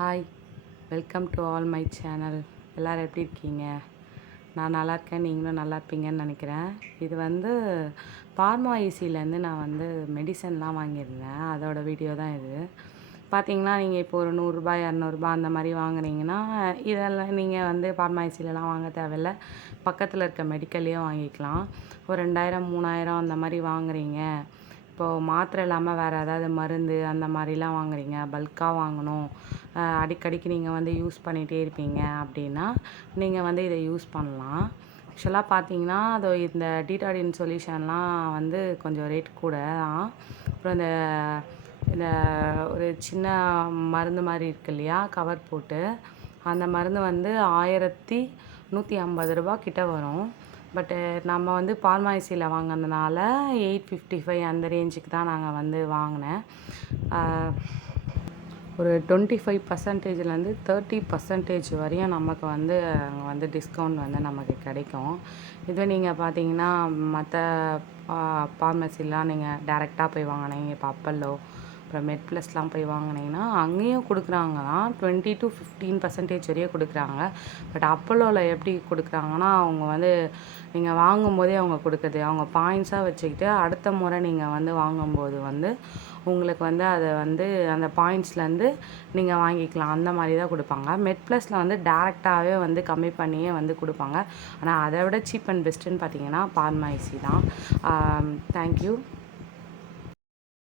Hi, welcome to all my channel. எல்லோரும் எப்படி இருக்கீங்க? நான் நல்லா இருக்கேன், நீங்களும் நல்லா இருப்பீங்கன்னு நினைக்கிறேன். இது பார்மா ஈஸிலேருந்து நான் மெடிசன்லாம் வாங்கியிருந்தேன். அதோட வீடியோ தான் இது. பார்த்தீங்கன்னா, நீங்கள் இப்போ ஒரு ₹100 ₹200 அந்த மாதிரி வாங்குனீங்கன்னா, இதெல்லாம் நீங்கள் பார்மா ஈஸிலலாம் வாங்க தேவையில்ல. பக்கத்தில் இருக்க மெடிக்கல்லையே வாங்கிக்கலாம். ஒரு 2000 3000 அந்த மாதிரி வாங்குறீங்க. இப்போது மாத்திரை இல்லாமல் வேறு ஏதாவது மருந்து அந்த மாதிரிலாம் வாங்குறீங்க, பல்காக வாங்கணும், அடிக்கடிக்கு நீங்கள் யூஸ் பண்ணிகிட்டே இருப்பீங்க அப்படின்னா நீங்கள் இதை யூஸ் பண்ணலாம். ஆக்சுவலாக பார்த்தீங்கன்னா அது இந்த டீடாடின் சொல்யூஷன்லாம் கொஞ்சம் ரேட் கூட தான். அப்புறம் இந்த இந்த ஒரு சின்ன மருந்து மாதிரி இருக்கு இல்லையா, கவர் போட்டு, அந்த மருந்து ₹1150 கிட்ட வரும். பட்டு நம்ம பார்மாசியில் வாங்கினதுனால 855 அந்த ரேஞ்சுக்கு தான் நாங்கள் வாங்கினேன். ஒரு 25%லேருந்து 30% வரையும் நமக்கு அங்கே டிஸ்கவுண்ட் நமக்கு கிடைக்கும். இதுவே நீங்கள் பார்த்தீங்கன்னா மற்ற பார்மசிலாம் நீங்கள் டேரெக்டாக போய் வாங்கினீங்க, இப்போ அப்பல்லோ அப்புறம் மெட் ப்ளஸ்லாம் போய் வாங்கினீங்கன்னா அங்கேயும் கொடுக்குறாங்க தான், 20 to 15% வரையும் கொடுக்குறாங்க. பட் அப்பல்லோவில் எப்படி கொடுக்குறாங்கன்னா, அவங்க நீங்கள் வாங்கும்போதே அவங்க கொடுக்குறது, அவங்க பாயிண்ட்ஸாக வச்சுக்கிட்டு அடுத்த முறை நீங்கள் வாங்கும்போது உங்களுக்கு அதை அந்த பாயிண்ட்ஸ்லேருந்து நீங்கள் வாங்கிக்கலாம், அந்த மாதிரி தான் கொடுப்பாங்க. மெட் ப்ளஸில் டேரெக்டாகவே கம்மி பண்ணியே கொடுப்பாங்க. ஆனால் அதை விட சீப் அண்ட் பெஸ்ட்டுன்னு பார்த்தீங்கன்னா பார்மா ஈஸி தான். தேங்க்யூ.